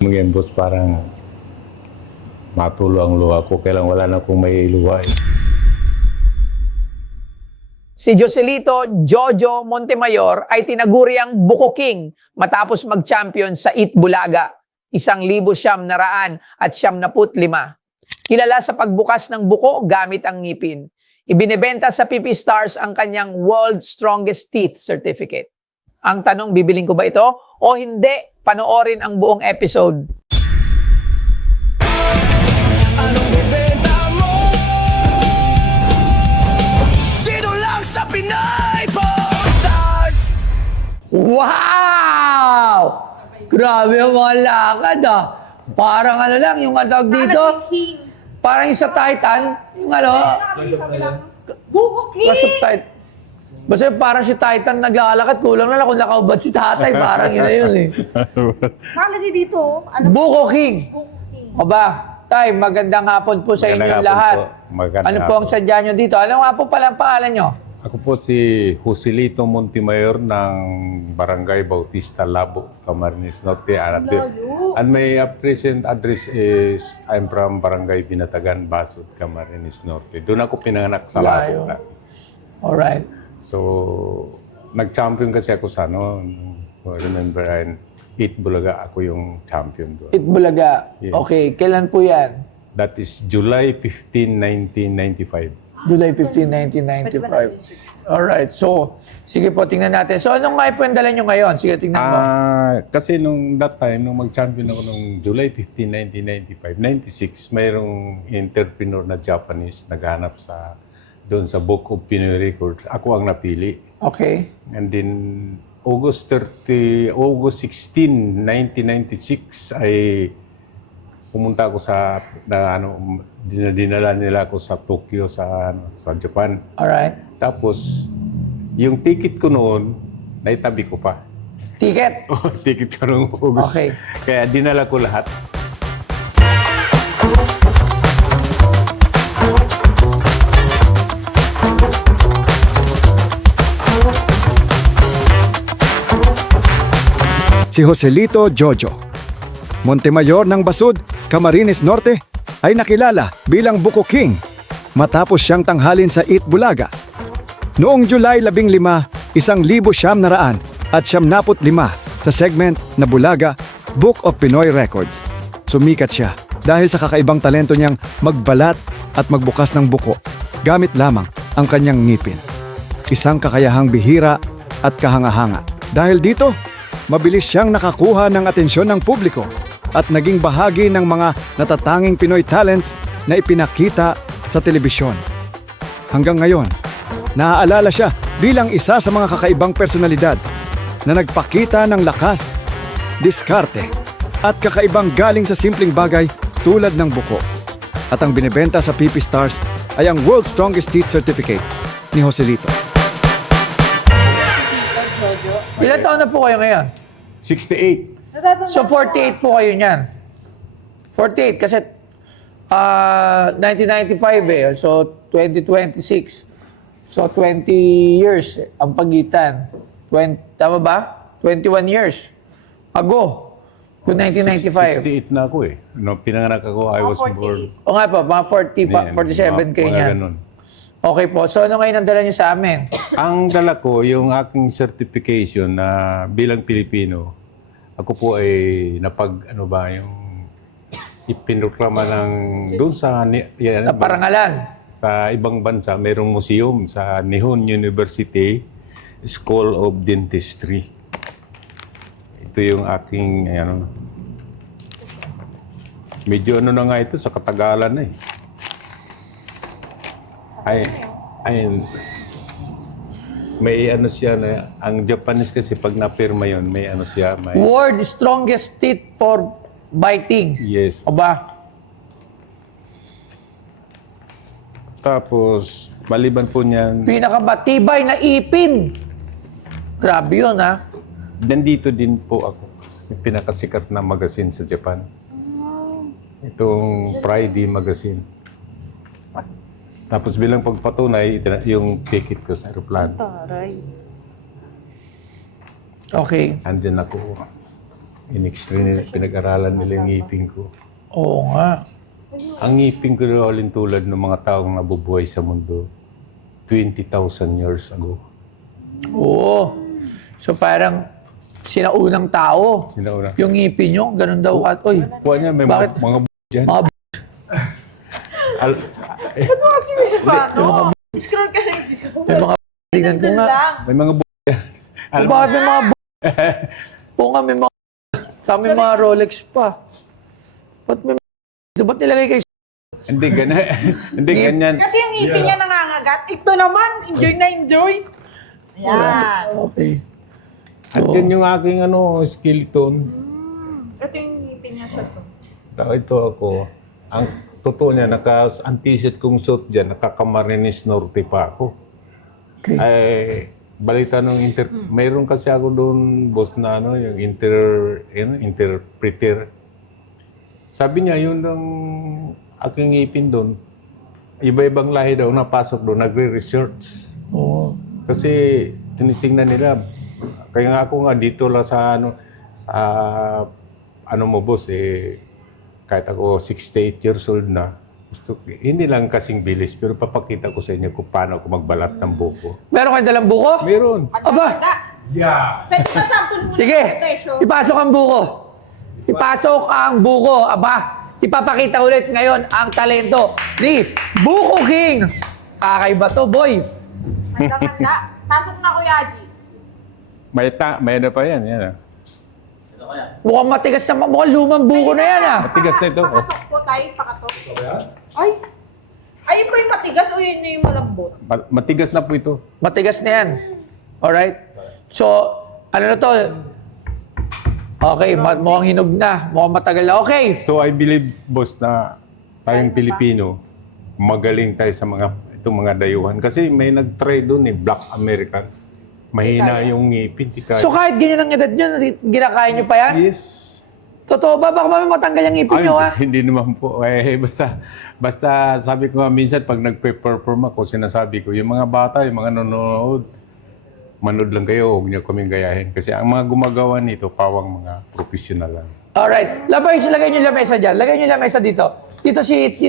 Ngayon, boss, parang matulo ang luha ko. Kailang wala na akong may luha. Si Joselito Jojo Montemayor ay tinaguriang Buko King matapos mag-champion sa Eat Bulaga, 1,900 at 75. Kilala sa pagbukas ng buko gamit ang ngipin. Ibinebenta sa PP Stars ang kanyang World's Strongest Teeth Certificate. Ang tanong, bibiling ko ba ito o hindi? Panoorin ang buong episode. Anong bibenta mo? Dito lang sa Pinay Stars! Wow! Grabe ang mga lakad ah. Parang ano lang, yung tawag dito. Parang yung sa Titan. Yung ano. Buko King! Clash of Titan. Basta parang si Titan naglalakad. Kulang na lang kung nakaubad si tatay. Parang yun na yun eh. Nakalagay dito. Ano Buko King. Buko King. O ba? Tay, magandang hapon po sa Magandang inyong hapon lahat. po. Magandang Ano po ang hapon. sadya nyo dito? Ano nga po pala ang pangalan nyo? Ako po si Joselito Montemayor ng Barangay Bautista Labo, Camarines Norte. Layo. And my present address is I'm from Barangay Binatagan, Basud, Camarines Norte. Doon ako pinanganak sa Layo. Labo. Alright. So, nag-champion kasi ako sa ano, remember, and Eat Bulaga, ako yung champion doon. Eat Bulaga. Yes. Okay, kailan po yan? That is July 15, 1995. July 15, 1995. Alright, so, sige po, tingnan natin. So, anong nga po yung dala nyo ngayon? Sige, tingnan mo. Kasi nung that time, nung mag-champion ako nung July 15, 1995, 96, mayroong entrepreneur na Japanese naghanap sa doon sa Book of Pinoy Records. Ako ang napili. Okay. And then August 16, 1996 ay pumunta ako sa dinala nila ako sa Tokyo sa Japan. Alright. Tapos yung ticket ko noon naitabi ko pa. Ticket. Oh, ticket ko noong August. Okay. Kaya dinala ko lahat. Si Joselito Jojo Montemayor ng Basud, Camarines Norte ay nakilala bilang Buko King matapos siyang tanghalin sa Eat Bulaga. Noong July 15, 1,900 at 75 sa segment na Bulaga, Book of Pinoy Records. Sumikat siya dahil sa kakaibang talento niyang magbalat at magbukas ng buko gamit lamang ang kanyang ngipin. Isang kakayahang bihira at kahanga-hanga. Dahil dito, mabilis siyang nakakuha ng atensyon ng publiko at naging bahagi ng mga natatanging Pinoy talents na ipinakita sa telebisyon. Hanggang ngayon, naaalala siya bilang isa sa mga kakaibang personalidad na nagpakita ng lakas, diskarte at kakaibang galing sa simpleng bagay tulad ng buko. At ang binebenta sa PP Stars ay ang World's Strongest Teeth Certificate ni Joselito. Ilan taon na po kayo ngayon? 68. So, 48 po kayo niyan. 48 kasi 1995 eh. So, 2026. So, 20 years ang pagitan. Tama ba? 21 years ago. Kung 1995. 68 na ako eh. Nung pinanganak ako, I was 40. born. O nga po, mga 47 kayo mga niyan. ganun. Okay po. So, ano ngayon ang dala niyo sa amin? Ang dala ko, yung aking certification na bilang Pilipino, ako po ay yung ipinroklama ng doon sa Na parangalan. sa ibang bansa, mayroong museum sa Nihon University School of Dentistry. Ito yung aking medyo na nga ito sa katagalan na eh. May siya na, ang Japanese kasi pag napirma yun, may siya, may, World strongest teeth for biting. yes. O ba? Tapos, maliban po niyan, Pinakamatibay na ipin. Grabe yun, ha? nandito din po ako. Yung pinakasikat na magazine sa Japan. Itong Friday magazine. Tapos bilang pagpatunay, yung ticket ko sa aeroplano. Taray. Okay. Andyan ako. pinag-aralan nila yung ngipin ko. Oo nga. Ang ngipin ko rin tulad ng mga taong nabubuhay sa mundo 20,000 years ago. Oo. So parang sinaunang tao. Sinauna. Yung ngipin nyo, ganun daw. At, oy, Kuha niya, may Bakit? mga dyan. mga Kasi may paano? Scroll ka na scroll. may mga tingnan ko nga. lang. May mga O, bakit may mga Oo nga, may mga may mga Rolex pa. Ba't may mga ba't nilagay kayo? Hindi, ganyan. Hindi, ganyan. Kasi yung ipin niya nangangagat. Ito naman, enjoy na enjoy. Ayan. Okay. At yan yung aking skeleton. Ito yung ipin niya sa to. Ito ako. Ang totoo niya, naka-antisit kong suit dyan, nakaka-Marinis Norte pa ako. Okay. Ay, balita nung mayroon kasi ako doon, boss na yung interpreter. Sabi niya, yun ang aking ngipin doon. Iba-ibang lahi daw napasok doon, nagre-research. Oo. Kasi tinitingnan nila. Kaya nga ako nga dito lang sa mo boss, kahit ako 68 years old na, hindi lang kasing bilis, pero papakita ko sa inyo kung paano ako magbalat ng buko. Meron kayong dalang buko? Meron. Aba! Pwede pa sample muna. Sige! ng presyo. Ipasok ang buko. Ipasok ang buko. Aba! Ipapakita ulit ngayon ang talento ni Buko King. Kakaiba to, boy. Handa. Pasok na, Kuya Haji. May na pa yan. Yan. Mukhang matigas na, mukhang lumang buko na yan, ah. Matigas na ito. Oh. Pakatok po tayo, pakatok. Ay! Ayun po yung matigas o yun yung malambot? Matigas na po ito. Matigas na yan. Alright? So, ano na to? Okay, mukhang hinog na. Mukhang matagal na. Okay. So I believe, boss, na tayong Pilipino, magaling tayo sa itong mga dayuhan. Kasi may nag-try doon Black American. Mahina yung ngipin. So kahit ganyan ang edad nyo, ginakain nyo pa yan? Yes. Totoo ba? Baka mami matanggal yung ngipin nyo, ha? Hindi naman po. Basta sabi ko nga minsan, pag nagpe-perform ako, sinasabi ko, yung mga bata, yung mga nanonood, manood lang kayo, huwag niyo kaming gayahin. Kasi ang mga gumagawa nito, pawang mga professional lang. Alright. Lagay nyo yung lamesa dyan. Lagay nyo yung lamesa dito. Dito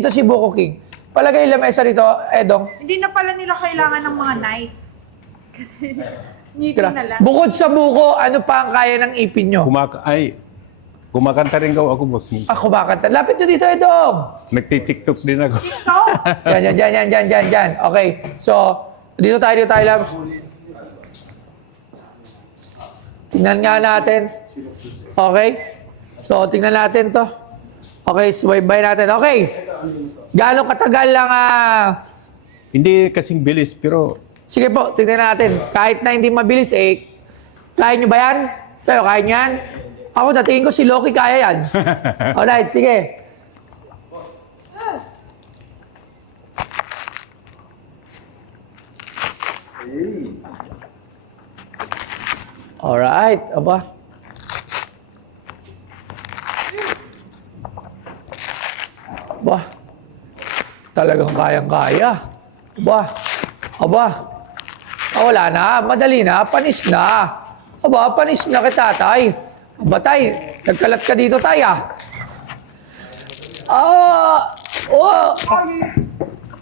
si Buko King. Palagay yung lamesa dito, Edong. Hindi na pala nila kailangan ng mga knife. Kasi ngipin na lang. Bukod sa buko, ano pa ang kaya ng ipin nyo? Kumakanta rin ako, boss. Ako bakit? Lapit nyo dito, Edong. Nagtitiktok din ako. Ikaw! Yan. Okay. So, dito tayo, Labs. Tingnan nga natin. Okay. So, tingnan natin to. Okay, subaybay natin. Okay. Gano'ng katagal lang Hindi kasing bilis, pero Sige po, tingnan natin. Kahit na hindi mabilis, kaya nyo ba yan? Kayo, kaya nyo yan? Ako, natingin ko si Loki, kaya yan. Alright, sige. Alright, aba. Aba. Talagang kayang-kaya. Aba. Wala na. Madali na. Panis na. Aba, panis na kay tatay. Aba, tay. Nagkalat ka dito, tay, ah.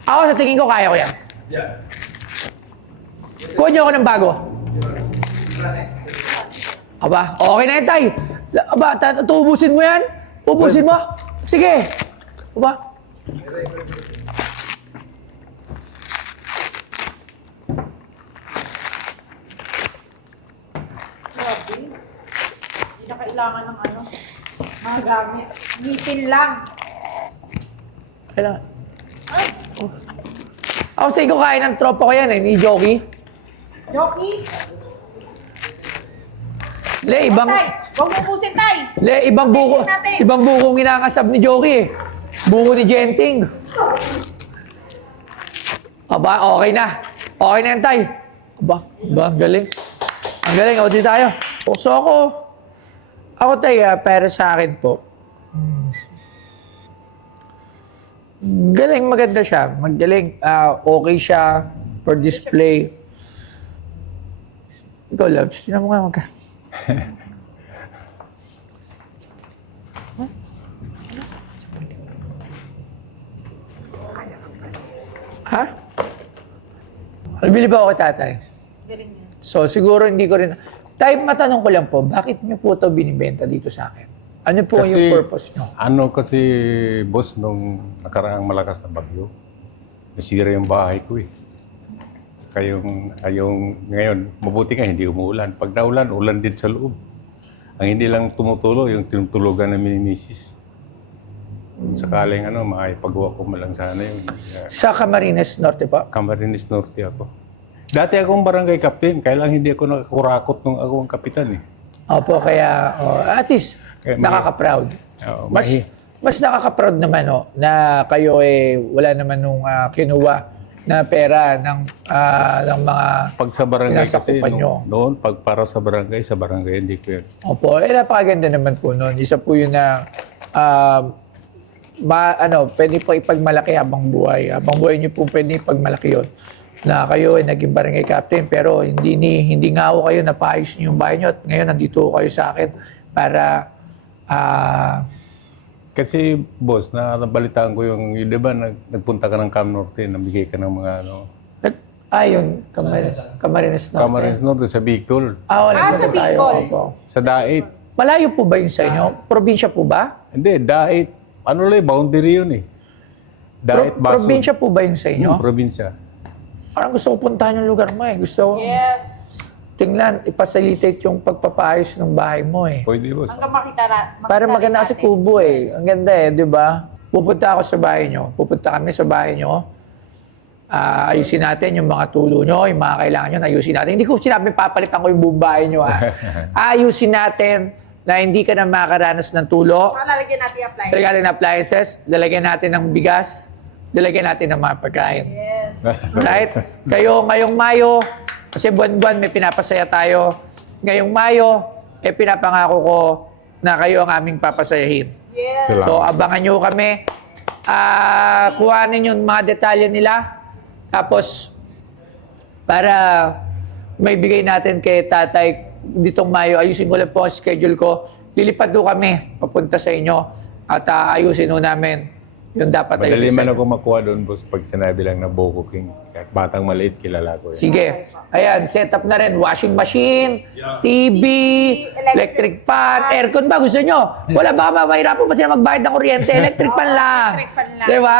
Ako, sa tingin ko, kaya ko yan. Kuha niyo ako ng bago. Aba, okay na yan, tay. Aba, tuubusin mo yan? Ubusin mo? Sige. Aba. Hindi na kailangan ng mga gamit. Ngipin lang. Kailangan. Ako sa ko kain ng tropa ko yan ni Jockey. Jockey! Ibang... Tay! Huwag mo pusin, tay! ibang bukong inangasab ni Jockey, Buko ni Genting. Aba, okay na. Okay na yan, tay. Aba, ang galing. Ang galing, o di tayo. So ako tay, para sa akin po, galing, maganda siya. Magaling, okay siya for display. Ikaw, Labs, tinan mo nga Ha? Bilib ako kay tatay. Galing niya. So, siguro hindi ko rin... Tay, matanong ko lang po, bakit niyo po ito binibenta dito sa akin? Ano po Kasi, yung purpose niyo? Ano kasi, boss, nung nakaraang malakas na bagyo, nasira yung bahay ko eh. Saka yung ngayon, mabuti nga hindi umuulan. Pag naulan, ulan din sa loob. Ang hindi lang tumutulo, yung tinutulugan namin ni Mrs. Kung sakaling makipagawa ko malang sana yung Sa Camarines Norte po? Camarines Norte ako. Dati akong barangay captain, kaya lang hindi ako nakakurakot nung ako ang kapitan eh. Opo, kaya at least Kaya nakaka-proud. Oo, Mas nakaka-proud naman na kayo wala naman nung kinuha na pera ng mga Pag sa barangay kasi, sinasakupan nyo. noon, pag para sa barangay, hindi ko yun. Opo, napakaganda naman po noon. Isa po yun na pwede po ipagmalaki habang buhay. Habang buhay niyo po pwede ipagmalaki yun. Na kayo ay naging barangay captain pero hindi nga ako kayo napaayos niyo yung bahay niyo at ngayon nandito kayo sa akin para Kasi, boss, nabalitaan ko yung, di ba, nagpunta ka ng Cam Norte, nabigay ka ng mga yun, Camarines Norte. Camarines Norte sa Bicol, Wala sa po tayo. Bicol. Opo. sa Dait. Malayo po ba yun sa inyo? Probinsya po ba? Hindi, Dait. Ano lang, boundary yun eh. Dait, Basod. Probinsya po ba yun sa inyo? Probinsya. Parang gusto ko puntahan yung lugar mo eh. Gusto ko Yes. tingnan, ipasalitate yung pagpapaayos ng bahay mo eh. Pwede, boss. Hanggang makita Para maganda kasi natin. kubo eh. Ang ganda eh, di ba? Pupunta ako sa bahay nyo. Pupunta kami sa bahay nyo. Ayusin natin yung mga tulo nyo, yung mga kailangan nyo, ayusin natin. Hindi ko sinabi papalitan ko yung buong bahay nyo. Ayusin natin na hindi ka na makakaranas ng tulo. Saka lalagyan natin yung appliance. Lalagyan natin ng appliances, lalagyan natin ng bigas, lalagyan natin ng mga pagkain. Yes. Right? Kayo ngayong Mayo, kasi buwan-buwan may pinapasaya tayo. Ngayong Mayo, pinapangako ko na kayo ang aming papasayahin. Yes. Salamat. So, abangan nyo kami. Kuhanin yung mga detalye nila. Tapos, para may bigay natin kay tatay ditong Mayo, ayusin ko lang po ang schedule ko. Lilipad do kami, papunta sa inyo. At ayusin ho namin yung dapat Madali ayusin sa man inyo. ako makuha doon, boss, pag sinabi lang na Boko King. Kahit batang maliit, kilala ko yan. Sige. Ayan, set up na rin. Washing machine, TV, electric fan, aircon ba? Gusto nyo? Wala ba? Mahirapan pa sila magbayad ng kuryente. Electric fan lang. Electric fan lang. Diba?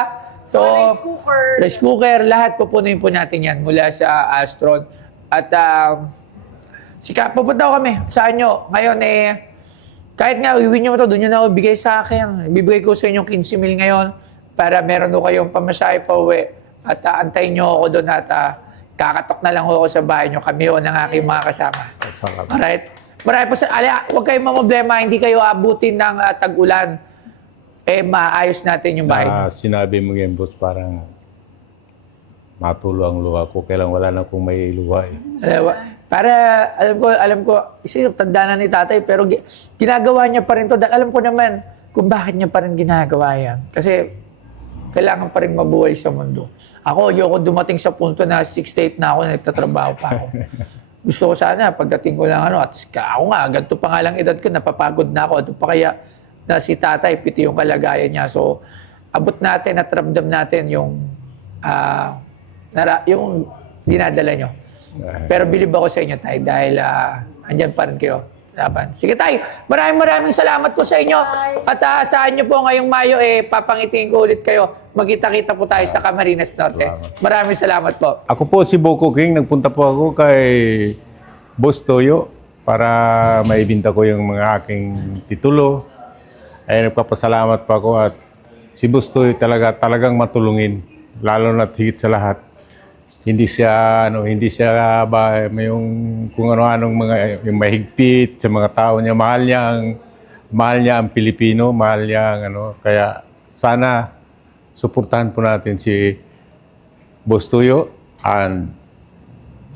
So, Rice cooker. rice cooker, lahat pupunin po natin yan mula sa Astron. At pupunta ko kami sa inyo. Ngayon kahit nga iuwi nyo ito, doon nyo na ako bigay sa akin. Ibibigay ko sa inyo 15 mil ngayon para meron ko kayong pamasahe pa uwi. At antayin nyo ako doon at kakatok na lang ako sa bahay nyo. Kami o ng aking mga kasama. Salamat. Alright? Marami po huwag kayong mamblema, hindi kayo abutin ng tag-ulan. Maayos natin yung bahay nyo. Sinabi mo ngayon, boss, parang matulo ang luha ko. Kailang wala na akong may luha eh. Para, alam ko, tanda na ni tatay, pero ginagawa niya pa rin to. Dahil alam ko naman kung bakit niya pa rin ginagawa yan. Kasi, kailangan pa rin mabuhay sa mundo. Ako, ayoko dumating sa punto na 68 na ako, nagtatrabaho pa ako. Gusto ko sana, pagdating ko lang at ako nga, ganito pa nga lang edad ko, napapagod na ako. Ito pa kaya na si tatay, piti yung kalagayan niya. So, abot natin at ramdam natin yung dinadala nyo. Pero bilib ako sa inyo, tay, dahil andyan pa rin kayo. Laban. Sige, tay, maraming salamat po sa inyo. At saan nyo po ngayong Mayo, papangitiin ko ulit kayo. Magkita-kita po tayo sa Camarines Norte. Maraming salamat po. Ako po si Boko King. Nagpunta po ako kay Boss Toyo para maibinta ko yung mga aking titulo. Ay nagpapasalamat pa ako at si Boss Toyo talagang matulungin. Lalo na higit sa lahat. Hindi siya yung kung ano-anong mga yung mahigpit sa mga tao niya. Mahal niya ang Pilipino, mahal niya kaya sana suportahan po natin si Boss Toyo and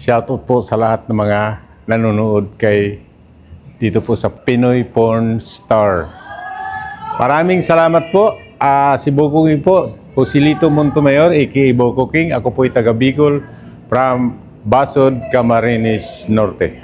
shoutout po sa lahat ng mga nanonood dito po sa Pinoy Porn Star. Maraming salamat po. Si Boko King po, Joselito Montemayor, aka Boko King. Ako po ay taga Bicol from Basod, Camarines Norte.